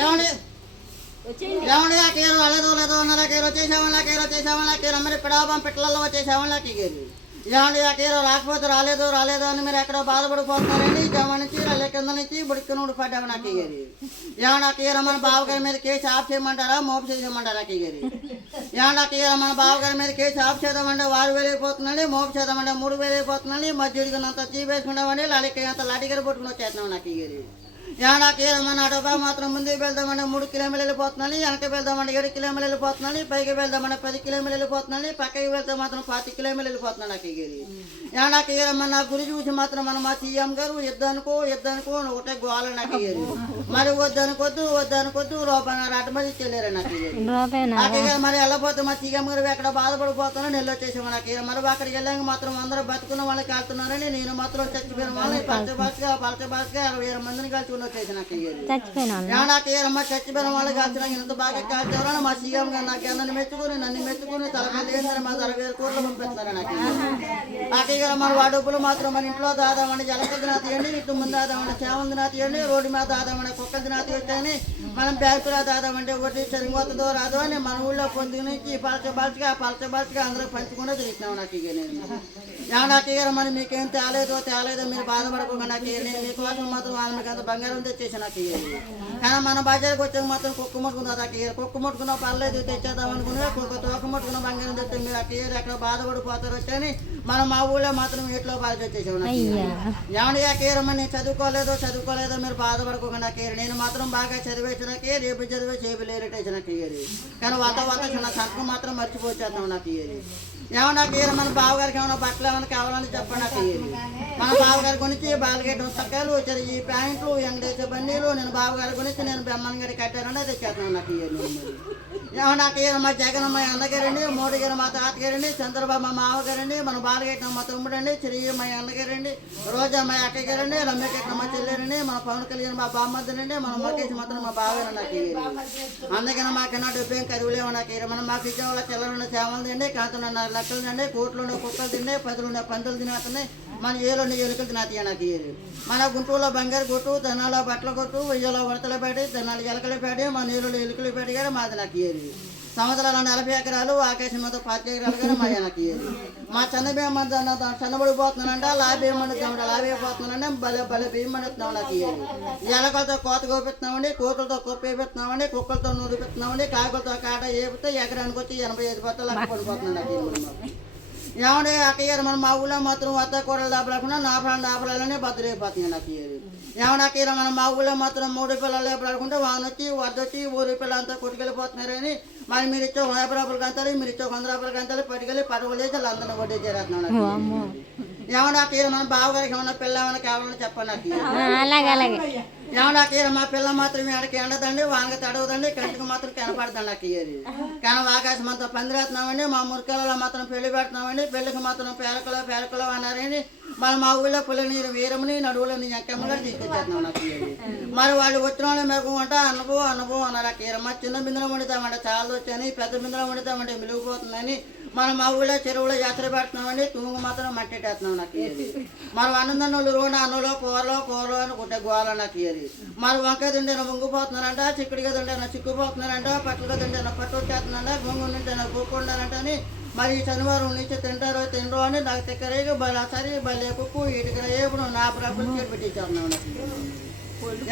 ఏమండి ఏమండి ఆ కేరు అలేదో లేదో అన్నారా కేరు వచ్చేసామలా మరి పిడాబం పిట్టలలో వచ్చేసామలా కేరు ఏమండి ఆ కేరు రాకపోతే రాలేదు అని మీరు ఎక్కడో బాధపడిపోతున్నారండి జమ నుంచి రల్లె కింద నుంచి బుడికి పడ్డాము నాకు కేరి ఏమన్నా కేర మన బావగారి మీద కేసు ఆఫ్ చేయమంటారా మోపు చేయమంటారా కేరి ఏమన్నా కేర మన బావగారి మీద కేసు ఆఫ్ చేద్దామంటే 6,000 అయిపోతుందండి మోపు చేద్దామంటే 3,000 అయిపోతుందండి మధ్యడిగినంత చీపేసుకుంటామండి లాలికంత లాటిగర పట్టుకుని వచ్చేస్తున్నాం నాకు కేరి ఏడాకి మన డబ్బా మాత్రం ముందుకు వెళ్దామంటే 3 కిలోమీటర్లు వెళ్ళిపోతున్నాను వెనక వెళ్దామంటే 7 కిలోమీటర్లు వెళ్ళిపోతున్నాను పైకి వెళ్దామంటే 10 కిలోమీటర్లు వెళ్ళిపోతున్నాను పక్కకి వెళ్తే మాత్రం 40 కిలోమీటర్లు వెళ్ళిపోతున్నాను నాకు ఏడాకి మన గురి చూసి మాత్రం మన మా సీఎం గారు ఎద్దనుకో ఒకటే గోల నాకు మరి వద్దనుకొద్దు రూపాయన అటుమతి చెల్లారు నాకు మరి వెళ్ళిపోతే మా సీఎం గారు ఎక్కడ బాధపడిపోతున్నా నెల్లు వచ్చేసాము నాకు మరి అక్కడికి వెళ్ళాక మాత్రం అందరూ బతుకున్న వాళ్ళకి వెళ్తున్నారని నేను మాత్రం చచ్చిపోయిన వాళ్ళని పలచ బాస్గా 60 మందిని కలిసి చచ్చిపోయిన వాళ్ళు కాల్చిన ఇంత బాగా కాల్చేవారని మా సీఎం గారు నాకు నన్ను మెచ్చుకుని తలపల్లి మా 60,000 కోట్లు పంపిస్తున్నారు నాకు ఇక మన వాడుపులు మాత్రం మన ఇంట్లో దాదామని జలకల దినా తీయండి ఇటు ముందు దాదామని చేమల దినా తీయండి రోడ్డు మీద దాదామని కుక్కల దినా తీయని మనం బ్యాంకులో దాదామంటే ఒకటి సరిపోతుందో రాదో అని మన ఊళ్ళో పొంది నుంచి పలచ బాల్చిగా అందరూ పంచుకుంటూ తిరుగుతున్నాం నాకు ఇక నేను నాకు ఇక మరి మీకేం తేలేదో మీరు బాధపడకుండా నాకు నేను మీకోసం మాత్రం వాళ్ళకి అంత బంగారం తెచ్చేసి నాకు కానీ మన బజార్కి వచ్చాక మాత్రం కుక్క ముట్టుకుందా నాకు కుక్క ముట్టుకున్న పర్లేదు తెచ్చేద్దాం అనుకున్నా తోక ముట్టుకున్న బంగారం తెస్తే మీరు అక్కడ ఎక్కడ బాధపడిపోతారు వచ్చని మనం మా ఊళ్ళో మాత్రం ఇంట్లో బాధ వచ్చేసాం ఏమండి కేరమ్మని నేను చదువుకోలేదో మీరు బాధపడుకోకుండా కేరు నేను మాత్రం బాగా చదివేసినాకే రేపు చదివే చేయలేటేసిన కేరు కానీ వాత చిన్న సంతకం మాత్రం మర్చిపోచేద్దాం నాకు ఏమన్నా కేరు మన బావగారికి ఏమైనా బట్టలు ఏమైనా కావాలని చెప్పండి నాకు మన బావగారి గురించి బాలగడ్డ ఉత్తకాయలు వచ్చారు ఈ ప్యాంట్లు ఎండేసే బండిలు నేను బావగారి గురించి నేను బ్రహ్మన్ గారి కట్టారని తెచ్చేస్తున్నాను నాకు ఏమన్నా మా జగన్ మా అన్నగారండి మోడీ గారు మా తాతగారండి చంద్రబాబు మా మామగారండి మన బాలగడ్డ మా తమ్ముడండి శ్రీ మా అన్నగారండి రోజా మా అక్కగారండి రమ్యకృష్ణ మా చెల్లారండి మన పవన్ కళ్యాణ్ మా బామ్మద్దరండి మన మోకేష్ మాత్రం మా బావగారు నాకు అందుకని మాకన్నా డబ్బేం కరువులేమో నాకు మనం మాకు విజయవాడ చెల్లరుండే సేవలు తిండి కాంతున్న లెక్కలు తిండి కోట్లుండే కుక్కలు తిండి 10 పందులు తినేస్తున్నాయి మన ఏలుండే ఎలుకలు తినేస్తాయి నాకు మన గుంటూరులో బంగారు కొట్టు తెనాలో బట్టల కొట్టు వెయ్యలో వడతలు పెట్టి తెనాలి ఎలకలు పెట్టి మన ఏలులో ఎలుకలు పెట్టి కానీ మాది నాకు సంవత్సరాలు 40 ఎకరాలు ఆకాశం మీద 10 ఎకరాలు కానీ మా నాకు మా చంద్రబియ్యం చందబడిపోతున్నానంటే లాభేయం లాభైపోతున్నానంటే భలే బియ్యం పండుతున్నాం నాకు ఎలకలతో కోత కోపిస్తున్నామండి కోతులతో కుప్ప వేపిస్తున్నామండి కుక్కలతో నూరు పెడుతున్నామండి కాకులతో కాట వేపితే ఎకరానికి వచ్చి 85 బట్టలు లెక్క పడిపోతున్నాం నాకు ఏమంటే అక్కయ్య మనం మా ఊళ్ళో మాత్రం వద్ద కూరలు దాపలేకుండా నా ప్రాణం దాపలాలనే బద్దరైపోతున్నాయి నాకు ఏమన్నా అక్కయ్య మనం మా ఊళ్ళో మాత్రం 3 పిల్లలు లేపలాడుకుంటే వానొచ్చి వద్దొచ్చి 3 పిల్లలు అంతా కొట్టుకెళ్ళిపోతున్నారని మరి మీరు ఇచ్చే 50 రూపాయలు కంతాలి మీరు ఇచ్చే 100 రూపాయలు కంతాలి పట్టుకెళ్ళి పడవలేసి వాళ్ళందరినీ వడ్డీ చేరేస్తున్నాను ఏమన్నా అక్కయ్య మన బావగారికి ఏమన్నా పిల్ల ఏమైనా కావాలని చెప్పండి నాకు ఏమన్నా అక్కయ్య మా పిల్ల మాత్రం ఎక్కడికి ఎండదండి వానకి తడవదండి కంటికి మాత్రం కనపడదండి అక్కయ్యది కానీ ఆకాశం అంతా పందిరేస్తున్నామండి మా మురికాలలో మాత్రం పెళ్లి పెడుతున్నామండి పెళ్లికి మాత్రం పేరకలో అన్నారని మరి మా ఊళ్ళో పుల్ల నీరు వీరముని నడువులని ఎక్కమ్మగా తీసుకొచ్చేస్తున్నాం నాకు మరి వాళ్ళు వచ్చిన వాళ్ళు మేకుంటే అనుభవం అన్నారు అక్కయ్య మా చిన్న బిందులో వండుతామంటే చాలా వచ్చాయని పెద్ద బిందులో వండుతామంటే మిలిగిపోతుందని మనం మా ఊళ్ళో చెరువులో జాతర పెడుతున్నామండి తుమ్ము మాత్రం మట్టెట్టేస్తున్నాం నాకు మరి అన్నందన్నులు రోడ్డు అన్నంలో కూరలో అని గుట్టే గోల నాకు మరి వంకాయ తింటే వంగిపోతున్నారంట చిక్కుడుగా తింటే చిక్కుపోతున్నారంట పట్టుగా తింటే పట్టు వచ్చేస్తున్నారంట గొంగు తింటే గొక్కుండారంటని మరి శనివారం నుంచి తినరు అని నాకు తిక్కరేగా సరే బలే కుక్కు ఇటుక రేపు నా ప్రభుత్వం చేతి పెట్టించాను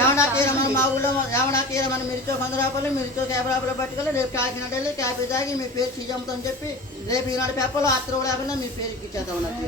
ఏమన్నా మన మా ఊళ్ళో ఏమన్నా మన మిర్చో 100 రూపాయలు మిర్చో 50 రూపాయలు పట్టుకెళ్ళి రేపు కాకినాడ వెళ్ళి క్యాబీ తాగి మీ పేరు సీఎంతో చెప్పి రేపు ఈనాడు పేపర్లో 6 లేకుండా మీ పేరుకి ఇచ్చేద్దాం నాకు